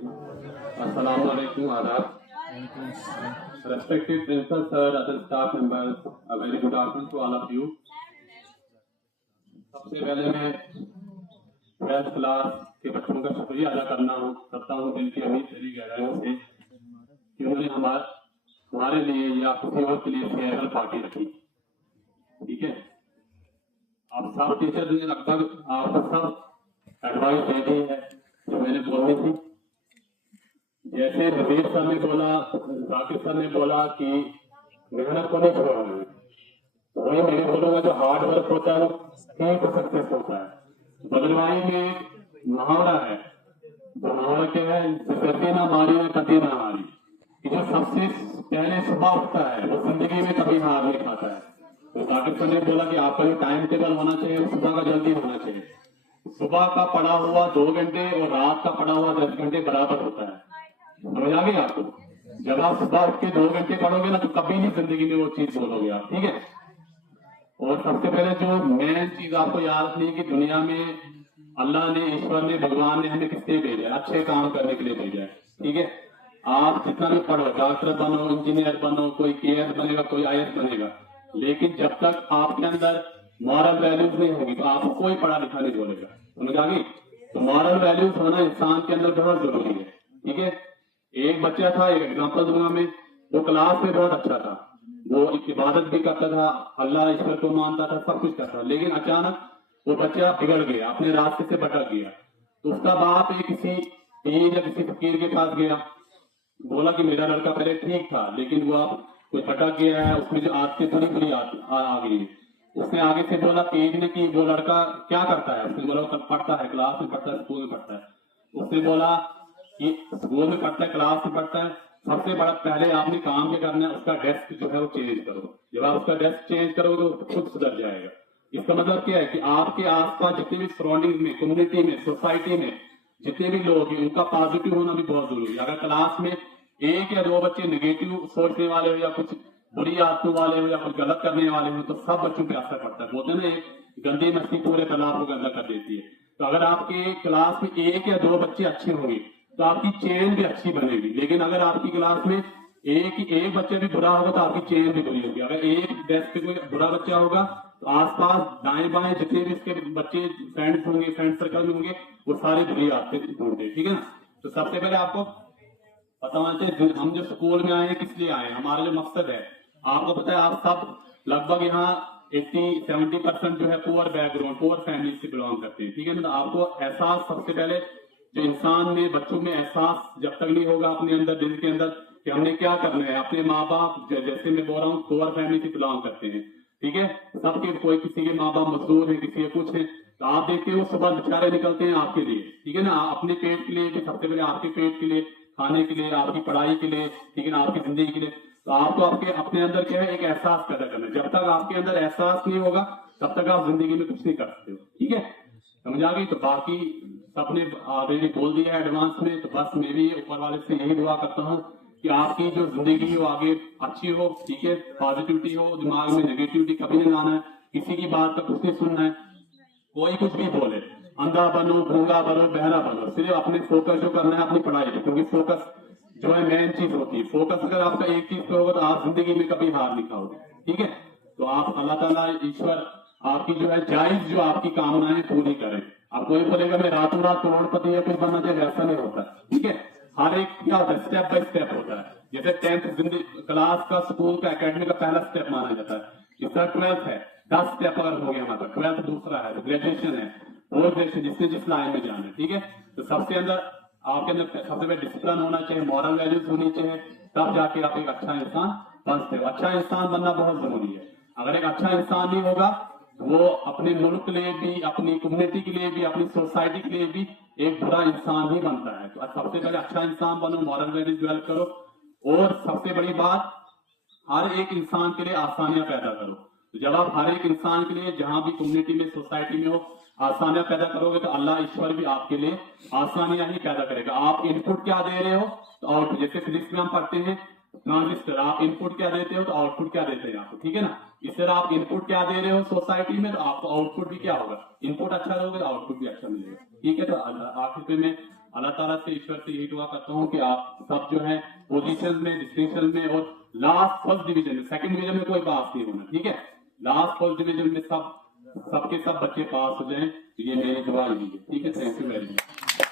Assalamu alaikum, Adab. Respected principal sir, other staff members, a very good afternoon to all of you. सबसे पहले मैं 12th class के बच्चों का शुक्रिया अदा करता हूँ दिल की अमीर तेरी गहराइयों से कि उन्होंने हमारे लिए या किसी और के लिए फेयरवेल पार्टी रखी। ठीक है, आप सब टीचर ने लगभग आपको सब एडवाइस दे दी है जो मैंने बोलनी थी। जैसे नजीर सर ने बोला, जाकिर सर ने बोला कि मेहनत को नहीं छोड़ना है, वही मैं बोलूंगा जो हार्ड वर्क होता है कहीं तो सक्सेस होता है। बदलवाई में मुहावरा है, जो मुहावरा क्या है, कभी ना मारी ना कभी ना हारी, कि जो सबसे पहले सुबह उठता है वो जिंदगी में कभी हार नहीं खाता है। तो जाकिर सर ने बोला कि आपका जो टाइम टेबल होना चाहिए सुबह का जल्दी होना चाहिए। सुबह का पढ़ा हुआ 2 घंटे और रात का पढ़ा हुआ 10 घंटे बराबर होता है। समझ आ गई आपको? जब आप सुबह उठ के 2 घंटे पढ़ोगे ना तो कभी नहीं जिंदगी में वो चीज बोलोगे आप। ठीक है, और सबसे पहले जो मेन चीज आपको याद रखनी है कि दुनिया में अल्लाह ने, ईश्वर ने, भगवान ने हमें किस लिए भेजा है? अच्छे काम करने के लिए भेजा है। ठीक है, आप जितना भी पढ़ो, डॉक्टर बनो, इंजीनियर बनो, कोई केएस बनेगा, कोई आईएएस बनेगा, लेकिन जब तक आपके अंदर मॉरल वैल्यूज नहीं होगी तो आपको कोई पढ़ा लिखा नहीं बोलेगा। समझ आ गई? तो मॉरल वैल्यूज होना इंसान के अंदर बहुत जरूरी है। ठीक है, एक बच्चा था, एक एग्जांपल दूंगा मैं, वो क्लास में बहुत अच्छा था, वो इबादत भी करता था, अल्लाह ईश्वर को मानता था, सब कुछ करता था, लेकिन अचानक वो बच्चा बिगड़ गया, अपने रास्ते से भटक गया। तो उसका बाप एक किसी पीर या किसी फकीर के पास गया, बोला कि मेरा लड़का पहले ठीक था लेकिन वो अब कोई भटक गया है, उसमें जो आदतें बड़ी बड़ी आ गई है। उसने आगे से बोला पीर ने कि वो लड़का क्या करता है? उसने बोला वो पढ़ता है, क्लास में पढ़ता है, स्कूल में पढ़ता है। उसने बोला कि स्कूल में पढ़ता है, क्लास में पढ़ता है, सबसे बड़ा पहले आपने काम क्या करना है, उसका डेस्क जो है वो चेंज करो। जब आप उसका डेस्क चेंज करोगे तो खुद सुधर जाएगा। इसका मतलब क्या है कि आपके आसपास जितने भी सराउंडिंग में, कम्युनिटी में, सोसाइटी में जितने भी लोग हैं उनका पॉजिटिव होना भी बहुत जरूरी है। अगर क्लास में 1 या 2 बच्चे नेगेटिव सोचने वाले हो या कुछ बुरी आदतों वाले हो या कुछ गलत करने वाले हो तो सब बच्चों पे असर पड़ता है। बोलते हैं ना, एक गंदी मस्ती पूरे तालाब को गंदा कर देती है। तो अगर आपके क्लास में 1 या 2 बच्चे अच्छे होंगे तो आपकी चेन भी अच्छी बनेगी, लेकिन अगर आपकी क्लास में एक बच्चा भी बुरा होगा तो आपकी चेन भी बुरी होगी। अगर एक डेस्क पे कोई बुरा बच्चा होगा तो आसपास दाएं बाएं जितने भी इसके बच्चे फ्रेंड्स होंगे, फ्रेंड सर्कल में होंगे, वो सारी बुरी आदतें ढूंढते। ठीक है ना? तो सबसे पहले आपको पता होना चाहिए हम जो स्कूल में आए हैं किस लिए आए हैं, हमारा जो मकसद है। आपको पता है आप सब लगभग यहाँ 80-70% जो है पुअर बैकग्राउंड, पुअर फैमिली से बिलोंग करते हैं। ठीक है ना? तो आपको एहसास सबसे पहले जो इंसान में, बच्चों में एहसास जब तक नहीं होगा अपने अंदर, दिल के अंदर, कि हमने क्या करना है। अपने माँ बाप जैसे मैं बोल रहा हूँ पुअर फैमिली से बिलोंग करते हैं। ठीक है, सबके कोई किसी के माँ बाप मजदूर है, किसी के कुछ है, तो आप देखते हो सुबह बेचारे निकलते हैं आपके लिए। ठीक है ना? अपने पेट के लिए भी, सबसे पहले आपके पेट के लिए, खाने के लिए, आपकी पढ़ाई के लिए, ठीक है ना, आपकी जिंदगी के लिए। तो आपको आपके अपने अंदर क्या है, एक एहसास पैदा करना है। जब तक आपके अंदर एहसास नहीं होगा तब तक आप जिंदगी में कुछ नहीं कर सकते हो। ठीक है, समझ आ गई? तो बाकी सबने ऑलरेडी बोल दिया एडवांस में, तो बस मैं भी ऊपर वाले से यही दुआ करता हूँ कि आपकी जो जिंदगी हो आगे अच्छी हो। ठीक है, पॉजिटिविटी हो, दिमाग में नेगेटिविटी कभी नहीं लाना है, किसी की बात का कुछ नहीं सुनना है, कोई कुछ भी बोले, अंधा बनो, गूंगा बनो, बहरा बनो, सिर्फ अपने फोकस जो करना है अपनी पढ़ाई पे, क्योंकि फोकस जो है मेन चीज होती है। फोकस अगर आपका एक चीज पे होगा तो आप जिंदगी में कभी हार नहीं खाओगे। ठीक है, तो आप अल्लाह ताला, ईश्वर आपकी जो है जायज जो आपकी कामनाएं पूरी करें। आप कोई बोलेगा मैं रातों रात करोड़पति या कुछ बनना चाहिए, ऐसा नहीं होता। ठीक है, हर एक क्या होता है, स्टेप बाय स्टेप होता है। जैसे 10th क्लास का, स्कूल का, एकेडमी का पहला स्टेप माना जाता है। इसका 12th है, 10 स्टेप अगर हो गया हमारा, 12th दूसरा है, तो ग्रेजुएशन है, पोस्ट ग्रेजुएशन, जिसने जिस लाइन में जाना है। ठीक है, तो सबसे अंदर आपके अंदर सबसे पहले डिसिप्लिन होना चाहिए, मॉरल वैल्यूज होनी चाहिए, तब जाके आप एक अच्छा इंसान बन सकते हो। अच्छा इंसान बनना बहुत जरूरी है। अगर एक अच्छा इंसान नहीं होगा वो अपने मुल्क के लिए भी, अपनी कम्युनिटी के लिए भी, अपनी सोसाइटी के लिए भी एक बुरा इंसान ही बनता है। तो सबसे पहले अच्छा इंसान बनो, मॉरल वैल्यूज डेवलप करो, और सबसे बड़ी बात, हर एक इंसान के लिए आसानियां पैदा करो। तो जब आप हर एक इंसान के लिए, जहां भी कम्युनिटी में, सोसाइटी में हो, आसानियां पैदा करोगे तो अल्लाह ईश्वर भी आपके लिए आसानियां ही पैदा करेगा। आप इनपुट क्या दे रहे हो तो आउटपुट, जैसे फिजिक्स में हम पढ़ते हैं ट्रांजिस्टर, आप इनपुट क्या देते हो तो आउटपुट क्या देते हैं आपको। ठीक है ना? इस तरह आप इनपुट क्या दे रहे हो सोसाइटी में तो आपको आउटपुट भी क्या होगा, इनपुट अच्छा दोगे आउटपुट भी अच्छा मिलेगा। ठीक है, तो आखिर में मैं अल्लाह ताला से, ईश्वर से यही दुआ करता हूँ कि आप सब जो है पोजीशन में, डिस्टिंक्शन में और लास्ट फर्स्ट डिवीजन में, सेकंड डिवीजन में कोई पास नहीं होना, ठीक है। लास्ट फर्स्ट डिवीजन में सबके सब बच्चे पास हो जाएं, ये मेरी दुआ यही है, ठीक है। Thank you very much.